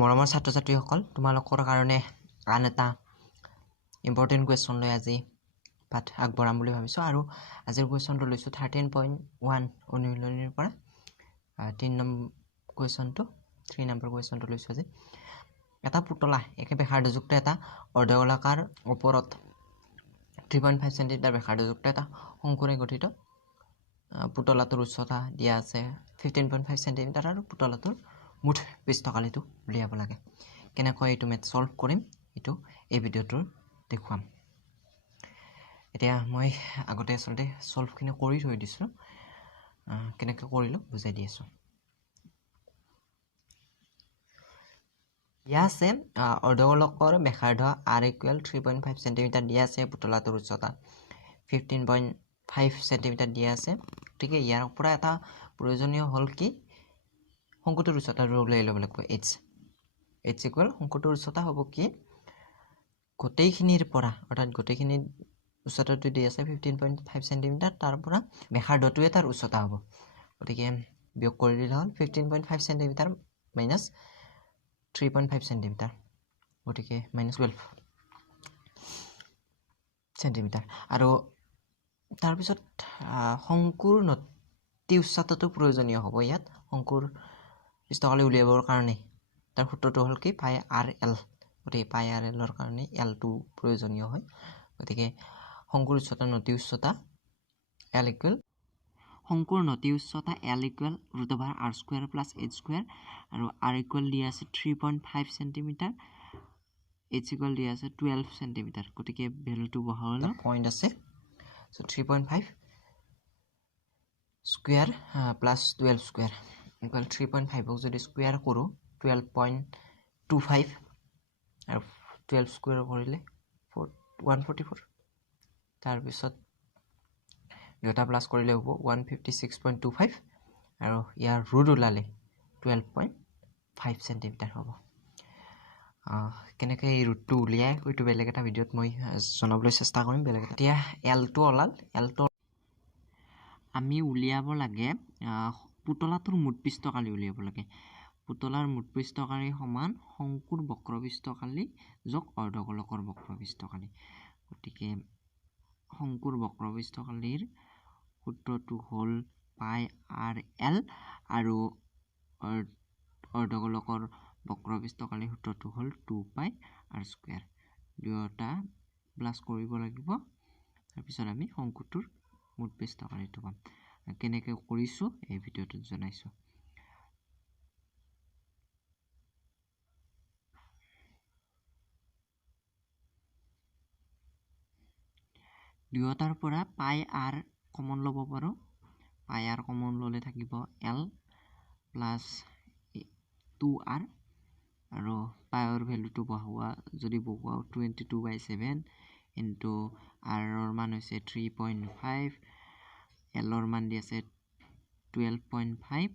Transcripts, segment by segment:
মৰমৰ ছাত্ৰ ছাত্ৰীসকল তোমালোকৰ কাৰণে আন এটা ইম্পৰ্টেণ্ট কুৱেশ্যন লৈ আজি পাঠ আগবঢ়াম বুলি ভাবিছোঁ আৰু আজিৰ কুৱেশ্যনটো লৈছোঁ 13.1 অনুশীলনীৰ পৰা 3 নম্বৰ কুৱেশ্যনটো লৈছোঁ আজি এটা পুতলা একে ব্যাসাৰ্ধযুক্ত এটা অৰ্ধগোলাকাৰ ওপৰত 3.5 সেন্টিমিটাৰ ব্যাসাৰ্ধযুক্ত এটা শংকুৰে গঠিত পুতলাটোৰ উচ্চতা দিয়া আছে 15.5 সেন্টিমিটাৰ আৰু পুতলাটোৰ মুঠ পৃষ্ঠকালিটো উলিয়াব লাগে কেনেকৈ এইটো মেথ সলভ কৰিম এইটো এই ভিডিঅ'টোৰ দেখুৱাম এতিয়া মই আগতে আসলতে সলভখিনি কৰি থৈ দিছোঁ কেনেকৈ কৰিলো বুজাই দি আছোঁ দিয়া আছে অৰ্ধগোলকৰ ব্যাসাৰ্ধ r = 3.5 সেন্টিমিটাৰ দিয়া আছে পুতলাটোৰ উচ্চতা 15.5 সেন্টিমিটাৰ দিয়া আছে গতিকে ইয়াৰ পৰা এটা প্ৰয়োজনীয় হ'ল কি শংকুটোৰ উচ্চতাটো উলিয়াই ল'ব লাগিব h = শংকুটোৰ উচ্চতা হ'ব কি গোটেইখিনিৰ পৰা অৰ্থাৎ গোটেইখিনি উচ্চতাটো দি আছে 15.5 সেন্টিমিটাৰ তাৰ পৰা ব্যাসাৰ্ধটোৱে তাৰ উচ্চতা হ'ব গতিকে বিয়োগ কৰি দিলে হ'ল 15.5 সেন্টিমিটাৰ মাইনাছ 3.5 সেন্টিমিটাৰ গতিকে -12 সেন্টিমিটাৰ আৰু তাৰ পিছত শংকুৰ নতি উচ্চতাটো প্ৰয়োজনীয় হ'ব ইয়াত শংকুৰ পৃষ্ঠকালি উলিয়াবৰ কাৰণে তাৰ সূত্ৰটো হ'ল কি পাই r l গতিকে পাই r l ৰ কাৰণে l টো প্ৰয়োজনীয় হয় গতিকে শংকুৰ উচ্চতা নতি উচ্চতা l = শংকুৰ নতি উচ্চতা l = √r² + h² আৰু r = দিয়া আছে 3.5 সেন্টিমিটাৰ h = দিয়া আছে 12 সেন্টিমিটাৰ গতিকে ভ্যালুটো বহালে পইণ্ট আছে so 3.5 square plus 12 square equal 3.5 ক যদি স্কয়াৰ কৰো 12.25 আৰু 12 স্কয়াৰ কৰিলে 144 তাৰ পিছত দুটা প্লাস কৰিলে হ'ব 156.25 আৰু ইয়াৰ ৰুট ওলালে 12.5 সেন্টিমিটাৰ হ'ব কেনেকৈ এই ৰুটটো উলিয়াই হয়তো বেলেগ এটা ভিডিঅ'ত মই জনাবলৈ চেষ্টা কৰিম বেলেগ এতিয়া l টো ওলাল l টো আমি উলিয়াব লাগে পুতলাটোৰ মুঠ পৃষ্ঠকালি উলিয়াব লাগে পুতলাৰ মুঠ পৃষ্ঠকালি সমান শংকুৰ বক্ৰপৃষ্ঠকালি যোগ অৰ্ধগোলকৰ বক্ৰপৃষ্ঠকালি গতিকে শংকুৰ বক্ৰপৃষ্ঠকালিৰ সূত্ৰটো হ'ল পাই r l আৰু অৰ্ধগোলকৰ বক্ৰপৃষ্ঠকালিৰ সূত্ৰটো হ'ল 2 পাই r² দুয়োটা প্লাস কৰিব লাগিব তাৰ পিছত আমি শংকুটোৰ মুঠ পৃষ্ঠকালিটো পাম কেনেকৈ কৰিছো এই ভিডিঅ'টোত জনাইছো দুয়োটাৰ পৰা পাই r কমন ল'ব পাৰো পাই r কমন ল'লে থাকিব l প্লাস 2r আৰু পাইৰ ভ্যালুটো বহাৱা যদি বহাও 22/7 ইনটু r ৰ মান হৈছে 3.5 l ৰ মান দি আছে 12.5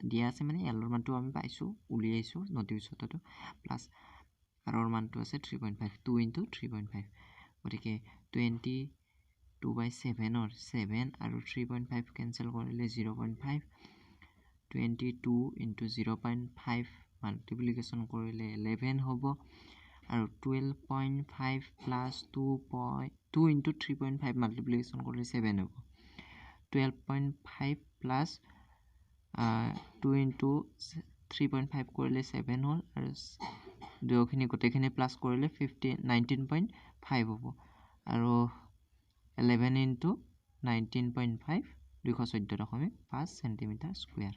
দিয়া আছে মানে l ৰ মানটো আমি পাইছো উলিয়াইছো নতি উচ্চতাটো প্লাস r ৰ মানটো আছে 3.5 2 * 3.5 গতিকে 22/7 or 7 আৰু 3.5 কেনসেল কৰিলে 0.5 22 * 0.5 মাল্টিপ্লিকেশন কৰিলে 11 হ'ব আৰু 12.5 plus 2 * 3.5 মাল্টিপ্লিকেশন কৰিলে 7 হ'ব 12.5 plus 2 * 3.5 কৰিলে 7 হ'ল আৰু দুয়োখিনি গোটেইখিনি প্লাস কৰিলে 19.5 হ'ব আৰু 11 * 19.5 214.5 সেন্টিমিটাৰ স্কয়াৰ